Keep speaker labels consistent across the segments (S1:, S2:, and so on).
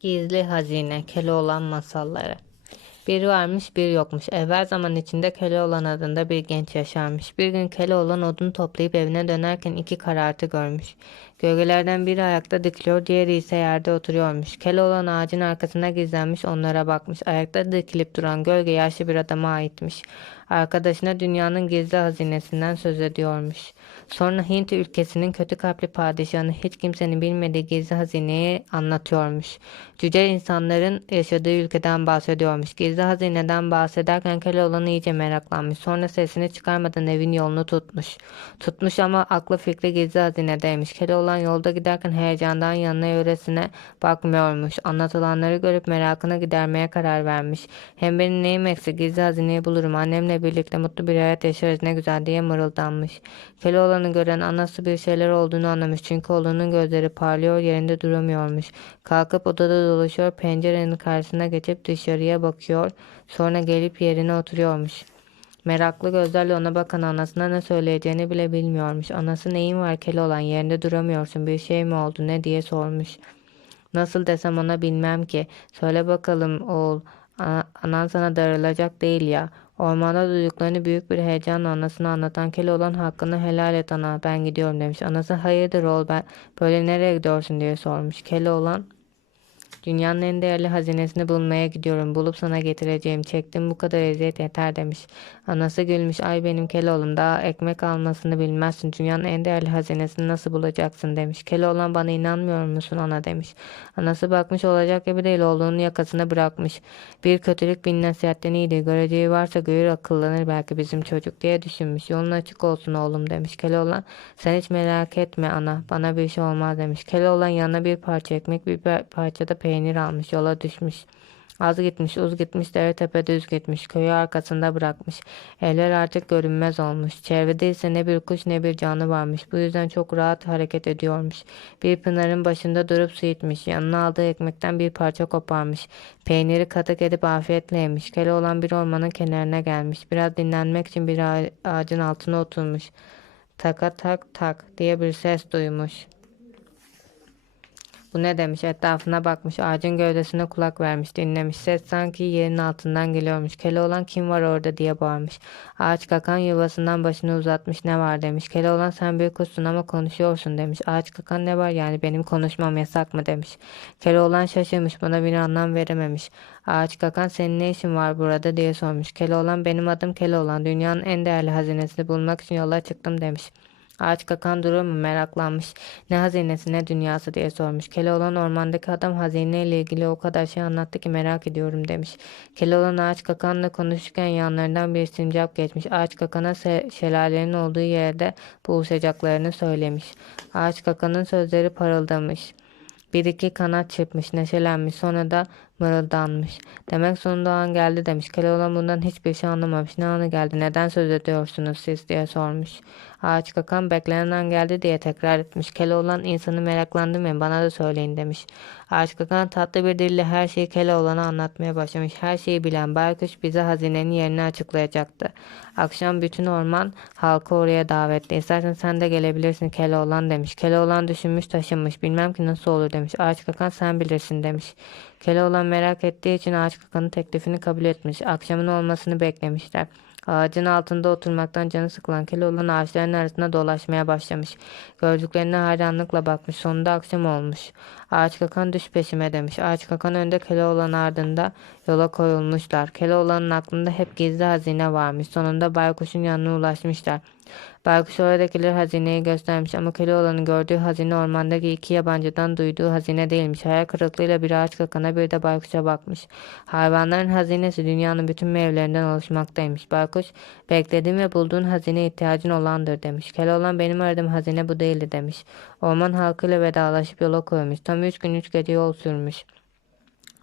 S1: Gizli Hazine, Keloğlan Masalları Bir varmış bir yokmuş. Evvel zaman içinde Keloğlan adında bir genç yaşarmış. Bir gün Keloğlan odun toplayıp evine dönerken iki karartı görmüş. Gölgelerden biri ayakta dikiliyor, diğeri ise yerde oturuyormuş. Keloğlan ağacın arkasına gizlenmiş onlara bakmış. Ayakta dikilip duran gölge yaşlı bir adama aitmiş. Arkadaşına dünyanın gizli hazinesinden söz ediyormuş. Sonra Hint ülkesinin kötü kalpli padişahını hiç kimsenin bilmediği gizli hazineyi anlatıyormuş. Cüce insanların yaşadığı ülkeden bahsediyormuş. Gizli hazineden bahsederken Keloğlan iyice meraklanmış. Sonra sesini çıkarmadan evin yolunu tutmuş. Tutmuş ama aklı fikri gizli hazinedeymiş. Keloğlan yolda giderken heyecandan yanına yöresine bakmıyormuş. Anlatılanları görüp merakını gidermeye karar vermiş. Hem benim neyim eksik gizli hazineyi bulurum. Annemle birlikte mutlu bir hayat yaşarız ne güzel diye mırıldanmış. Keloğlan'ı gören anası bir şeyler olduğunu anlamış. Çünkü oğlunun gözleri parlıyor yerinde duramıyormuş. Kalkıp odada dolaşıyor pencerenin karşısına geçip dışarıya bakıyor. Sonra gelip yerine oturuyormuş. Meraklı gözlerle ona bakan anasına ne söyleyeceğini bile bilmiyormuş. Anası neyin var Keloğlan yerinde duramıyorsun bir şey mi oldu ne diye sormuş. Nasıl desem ona bilmem ki. Söyle bakalım oğul. Ana- Anan sana darılacak değil ya. Ormanda duyduklarını büyük bir heyecanla anasına anlatan Keloğlan hakkını helal et ana ben gidiyorum demiş. Anası hayırdır oğul ben böyle nereye gidiyorsun diye sormuş. Keloğlan Dünyanın en değerli hazinesini bulmaya gidiyorum. Bulup sana getireceğim. Çektim bu kadar eziyet yeter demiş. Anası gülmüş. Ay benim Keloğlum daha ekmek almasını bilmezsin. Dünyanın en değerli hazinesini nasıl bulacaksın demiş. Keloğlan bana inanmıyor musun ana demiş. Anası bakmış olacak gibi değil oğlunun yakasına bırakmış. Bir kötülük bin nasihatten iyidir. Göreceği varsa görür akıllanır belki bizim çocuk diye düşünmüş. Yolun açık olsun oğlum demiş. Keloğlan sen hiç merak etme ana bana bir şey olmaz demiş. Keloğlan yanına bir parça ekmek bir pa- parça da peynir almış yola düşmüş. Az gitmiş, uz gitmiş, dere tepe düz gitmiş, köyü arkasında bırakmış. Evler artık görünmez olmuş. Çevrede ise ne bir kuş ne bir canlı varmış. Bu yüzden çok rahat hareket ediyormuş. Bir pınarın başında durup su içmiş. Yanına aldığı ekmekten bir parça koparmış. Peyniri katık edip afiyetle yemiş. Keloğlan bir ormanın kenarına gelmiş. Biraz dinlenmek için bir ağa- ağacın altına oturmuş. Taka tak tak diye bir ses duymuş. Bu ne demiş? Etrafına bakmış ağacın gövdesine kulak vermiş dinlemiş. Ses sanki yerin altından geliyormuş. Keloğlan kim var orada diye bağırmış. Ağaç kakan yuvasından başını uzatmış. Ne var demiş. Keloğlan sen bir kuşsun ama konuşuyorsun demiş. Ağaç kakan ne var yani? Benim konuşmam yasak mı demiş. Keloğlan şaşırmış. Buna bir anlam verememiş. Ağaç kakan senin ne işin var burada diye sormuş. Keloğlan benim adım Keloğlan dünyanın en değerli hazinesini bulmak için yola çıktım demiş Ağaç kakan durur mu meraklanmış. Ne hazinesi ne dünyası diye sormuş. Keloğlan ormandaki adam hazineyle ilgili o kadar şey anlattı ki merak ediyorum demiş. Keloğlan ağaç kakanla konuşurken yanlarından bir sincap geçmiş. Ağaç kakana şelalenin olduğu yerde buluşacaklarını söylemiş. Ağaç kakanın sözleri parıldamış. Bir iki kanat çırpmış, neşelenmiş, sonra da mırıldanmış. Demek sonunda an geldi demiş. Keloğlan bundan hiçbir şey anlamamış. Ne anı geldi, neden söz ediyorsunuz siz diye sormuş. Ağaç kakan beklenen an geldi diye tekrar etmiş. Keloğlan insanı meraklandırmayın bana da söyleyin demiş. Ağaç kakan tatlı bir dille her şeyi Keloğlan'a anlatmaya başlamış. Her şeyi bilen Baykuş bize hazinenin yerini açıklayacaktı. Akşam bütün orman halkı oraya davetli. İstersen sen de gelebilirsin Keloğlan demiş. Keloğlan düşünmüş taşınmış. Bilmem ki nasıl olur demiş. Ağaç kakan sen bilirsin demiş. Keloğlan merak ettiği için ağaç kakanın teklifini kabul etmiş. Akşamın olmasını beklemişler. Ağacın altında oturmaktan canı sıkılan Keloğlan ağaçların arasında dolaşmaya başlamış. Gördüklerine hayranlıkla bakmış. Sonunda akşam olmuş. Ağaç kakan düş peşime demiş. Ağaç kakan önde Keloğlan ardında yola koyulmuşlar. Keloğlan'ın aklında hep gizli hazine varmış. Sonunda baykuşun yanına ulaşmışlar. Baykuş oradakiler hazineyi göstermiş ama Keloğlan'ın gördüğü hazine ormandaki iki yabancıdan duyduğu hazine değilmiş. Hayal kırıklığıyla bir ağaç kakana bir de baykuşa bakmış. Hayvanların hazinesi dünyanın bütün meyvelerinden oluşmaktaymış. Baykuş beklediğin ve bulduğun hazine ihtiyacın olandır demiş. Keloğlan benim aradığım hazine bu değildi demiş. Orman halkıyla vedalaşıp yola koymuş. Tam üç gün üç gece yol sürmüş.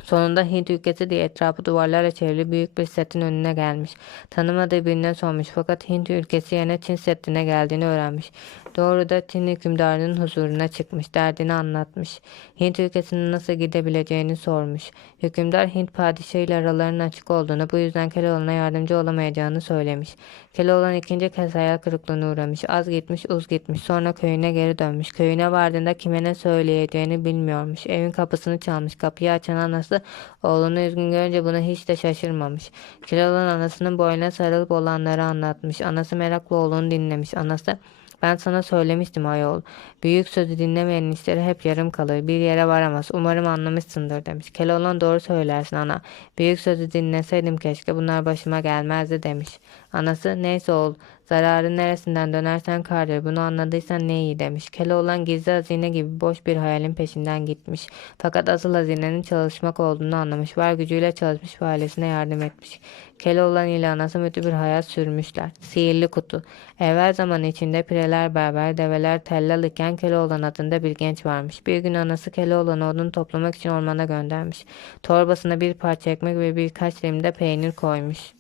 S1: Sonunda Hint ülkesi diye etrafı duvarlarla çevrili büyük bir setin önüne gelmiş. Tanımadığı birine sormuş fakat Hint ülkesi yerine Çin setine geldiğini öğrenmiş. Doğru da Çin hükümdarının huzuruna çıkmış, derdini anlatmış. Hint ülkesine nasıl gidebileceğini sormuş. Hükümdar Hint padişahı ile aralarının açık olduğunu, bu yüzden Keloğlan'a yardımcı olamayacağını söylemiş. Keloğlan ikinci kez hayal kırıklığına uğramış. Az gitmiş, uz gitmiş. Sonra köyüne geri dönmüş. Köyüne vardığında kime ne söyleyeceğini bilmiyormuş. Evin kapısını çalmış. Kapıyı açan anası oğlunu üzgün görünce buna hiç de şaşırmamış. Keloğlan anasının boynuna sarılıp olanları anlatmış. Anası merakla oğlunu dinlemiş. Anası ben sana söylemiştim ayol. Büyük sözü dinlemeyen işleri hep yarım kalır. Bir yere varamaz. Umarım anlamışsındır demiş. Keloğlan doğru söylersin ana. Büyük sözü dinleseydim keşke bunlar başıma gelmezdi demiş. Anası neyse oğul. Zararın neresinden dönersen kardır. Bunu anladıysan ne iyi demiş. Keloğlan gizli hazine gibi boş bir hayalin peşinden gitmiş. Fakat asıl hazinenin çalışmak olduğunu anlamış. Var gücüyle çalışmış ve ailesine yardım etmiş. Keloğlan ile anası mutlu bir hayat sürmüşler. Sihirli kutu. Evvel zaman içinde pireler berber, develer tellal iken Keloğlan adında bir genç varmış. Bir gün anası Keloğlan'ı odun toplamak için ormana göndermiş. Torbasına bir parça ekmek ve birkaç dilim peynir koymuş.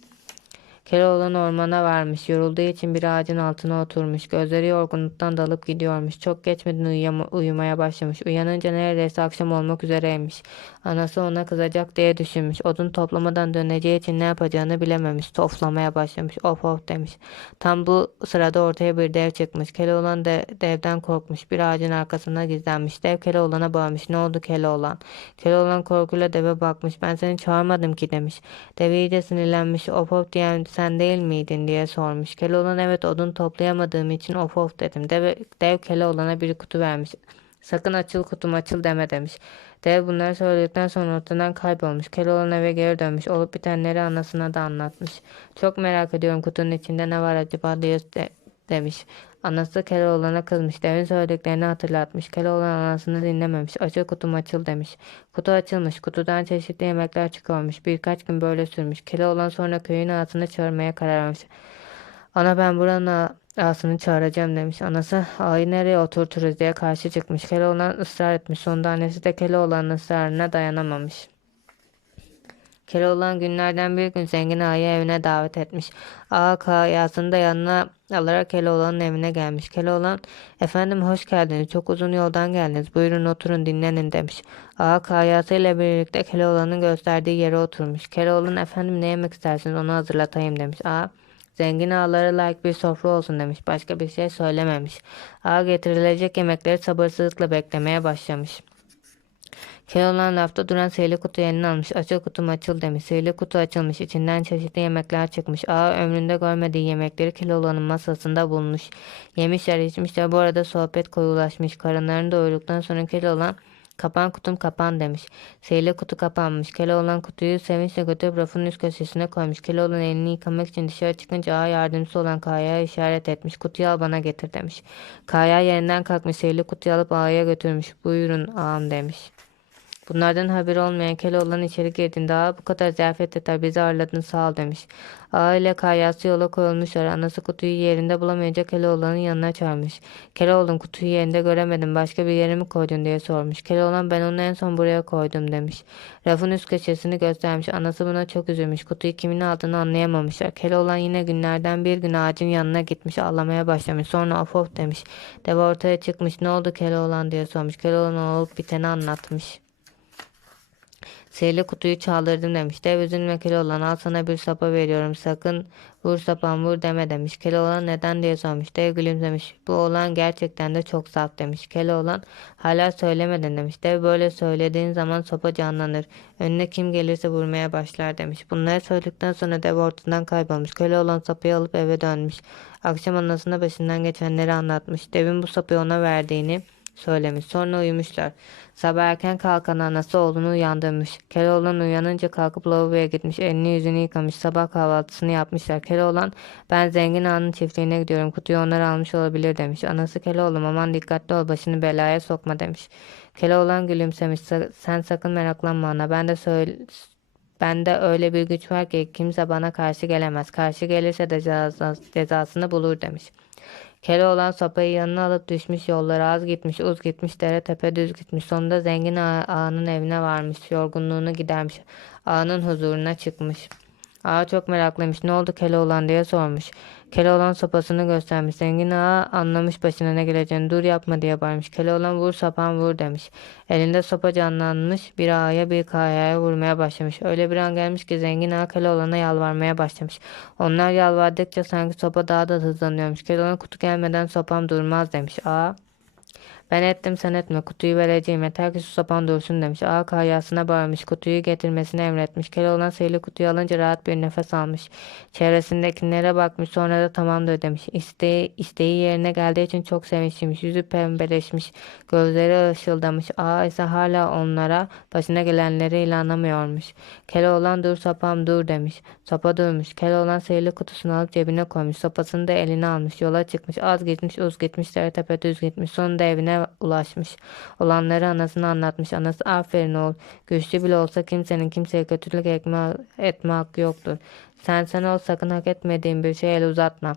S1: Keloğlan ormana varmış. Yorulduğu için bir ağacın altına oturmuş. Gözleri yorgunluktan dalıp gidiyormuş. Çok geçmeden uyuyama- uyumaya başlamış. Uyanınca neredeyse akşam olmak üzereymiş. Anası ona kızacak diye düşünmüş. Odun toplamadan döneceği için ne yapacağını bilememiş. Toflamaya başlamış. Of of demiş. Tam bu sırada ortaya bir dev çıkmış. Keloğlan de, devden korkmuş. Bir ağacın arkasına gizlenmiş. Dev Keloğlan'a bağırmış. Ne oldu Keloğlan? Keloğlan korkuyla deve bakmış. Ben seni çağırmadım ki demiş. Dev iyice sinirlenmiş. Of of diyen sen değil miydin diye sormuş. Keloğlan evet odun toplayamadığım için of of dedim. Dev, dev Keloğlan'a bir kutu vermiş. Sakın açıl kutum açıl deme demiş. Dev bunları söyledikten sonra ortadan kaybolmuş. Keloğlan eve geri dönmüş. Olup bitenleri anasına da anlatmış. Çok merak ediyorum kutunun içinde ne var acaba diye demiş. Anası Keloğlan'a kızmış. Devin söylediklerini hatırlatmış. Keloğlan anasını dinlememiş. Açıl kutum açıl demiş. Kutu açılmış. Kutudan çeşitli yemekler çıkıyormuş. Birkaç gün böyle sürmüş. Keloğlan sonra köyün ağasını çağırmaya karar vermiş. Ana ben buranın ağa- ağasını çağıracağım demiş. Anası ağayı nereye oturturuz diye karşı çıkmış. Keloğlan ısrar etmiş. Sonunda annesi de Keloğlan'ın ısrarına dayanamamış. Keloğlan günlerden bir gün zengin ağayı evine davet etmiş. Ağa kayasını da yanına alarak Keloğlan'ın evine gelmiş. Keloğlan, efendim hoş geldiniz. Çok uzun yoldan geldiniz. Buyurun oturun dinlenin demiş. Ağa kayasıyla birlikte Keloğlan'ın gösterdiği yere oturmuş. Keloğlan, efendim ne yemek istersiniz onu hazırlatayım demiş. Ağa, Zengin ağalara layık bir sofra olsun demiş. Başka bir şey söylememiş. Ağa getirilecek yemekleri sabırsızlıkla beklemeye başlamış. Keloğlan lafta duran sihirli kutu eline almış. Açıl kutum açıl demiş. Sihirli kutu açılmış. İçinden çeşitli yemekler çıkmış. Ağa ömründe görmediği yemekleri Keloğlan'ın masasında bulmuş. Yemişler içmişler. Bu arada sohbet koyulaşmış. Karınlarını doyurduktan sonra Keloğlan Kapan kutum kapan demiş. Sihirli kutu kapanmış. Keloğlan kutuyu sevinçle götürüp rafın üst köşesine koymuş. Keloğlan elini yıkamak için dışarı çıkınca ağa yardımcısı olan Kaya'ya işaret etmiş. Kutuyu al bana getir demiş. Kaya yerinden kalkmış. Sihirli kutuyu alıp ağaya götürmüş. Buyurun ağam demiş. Bunlardan haberi olmayan Keloğlan içeri girdiğinde ağa bu kadar ziyafet yeter bizi ağırladın sağ ol demiş. Ağa ile kayyası yola koyulmuşlar. Anası kutuyu yerinde bulamayınca Keloğlan'ın yanına çağırmış. Keloğlan kutuyu yerinde göremedim başka bir yere mi koydun diye sormuş. Keloğlan ben onu en son buraya koydum demiş. Rafın üst köşesini göstermiş. Anası buna çok üzülmüş. Kutuyu kimin aldığını anlayamamışlar. Keloğlan yine günlerden bir gün ağacın yanına gitmiş ağlamaya başlamış. Sonra of of demiş. Dev ortaya çıkmış. Ne oldu Keloğlan diye sormuş. Keloğlan olup biteni anlatmış. Sihirli kutuyu çaldırdım demiş. Dev üzülme Keloğlan al sana bir sopa veriyorum. Sakın vur sapan vur deme demiş. Keloğlan neden diye sormuş. Dev gülümsemiş. Bu oğlan gerçekten de çok saf demiş. Keloğlan hala söylemedin demiş. Dev böyle söylediğin zaman sopa canlanır. Önüne kim gelirse vurmaya başlar demiş. Bunları söyledikten sonra dev ortadan kaybolmuş. Keloğlan sapıyı alıp eve dönmüş. Akşam anasına başından geçenleri anlatmış. Devin bu sapıyı ona verdiğini söylemiş. Sonra uyumuşlar. Sabah erken kalkan anası oğlunu uyandırmış. Keloğlan uyanınca kalkıp lavaboya gitmiş. Elini yüzünü yıkamış. Sabah kahvaltısını yapmışlar. Keloğlan ben zengin ağanın çiftliğine gidiyorum. Kutuyu onlar almış olabilir demiş. Anası Keloğlan aman dikkatli ol başını belaya sokma demiş. Keloğlan gülümsemiş. "Sa- Sen sakın meraklanma ana. Ben de söyle Bende öyle bir güç var ki kimse bana karşı gelemez. Karşı gelirse de ceza- cezasını bulur demiş. Keloğlan sopayı yanına alıp düşmüş yollara az gitmiş uz gitmiş dere tepe düz gitmiş. Sonunda zengin ağa- ağanın evine varmış. Yorgunluğunu gidermiş. Ağanın huzuruna çıkmış. Ağa çok meraklıymış. Ne oldu Keloğlan diye sormuş. Keloğlan sopasını göstermiş. Zengin ağa anlamış başına ne geleceğini. Dur yapma diye bağırmış. Keloğlan vur sapan vur demiş. Elinde sopa canlanmış. Bir ağaya bir kayaya vurmaya başlamış. Öyle bir an gelmiş ki zengin ağa Keloğlan'a yalvarmaya başlamış. Onlar yalvardıkça sanki sopa daha da hızlanıyormuş. Keloğlan kutu gelmeden sopam durmaz demiş. Ağa ben ettim sen etme kutuyu vereceğim yeter ki sapan dursun demiş. Ağa kahyasına bağırmış kutuyu getirmesini emretmiş. Keloğlan sihirli kutuyu alınca rahat bir nefes almış. Çevresindekilere bakmış sonra da tamamdır demiş. İsteği, isteği yerine geldiği için çok sevinçliymiş. Yüzü pembeleşmiş. Gözleri ışıldamış. Ağa ise hala onlara başına gelenleri ilanamıyormuş. Keloğlan dur sapam dur demiş. Sopa durmuş. Keloğlan sihirli kutusunu alıp cebine koymuş. Sopasını da eline almış. Yola çıkmış. Az gitmiş uz gitmiş dere tepe düz gitmiş. Sonunda evine ulaşmış. Olanları anasına anlatmış. Anası aferin oğul. Güçlü bile olsa kimsenin kimseye kötülük etme, etme hakkı yoktur. Sen sen ol sakın hak etmediğin bir şey el uzatma.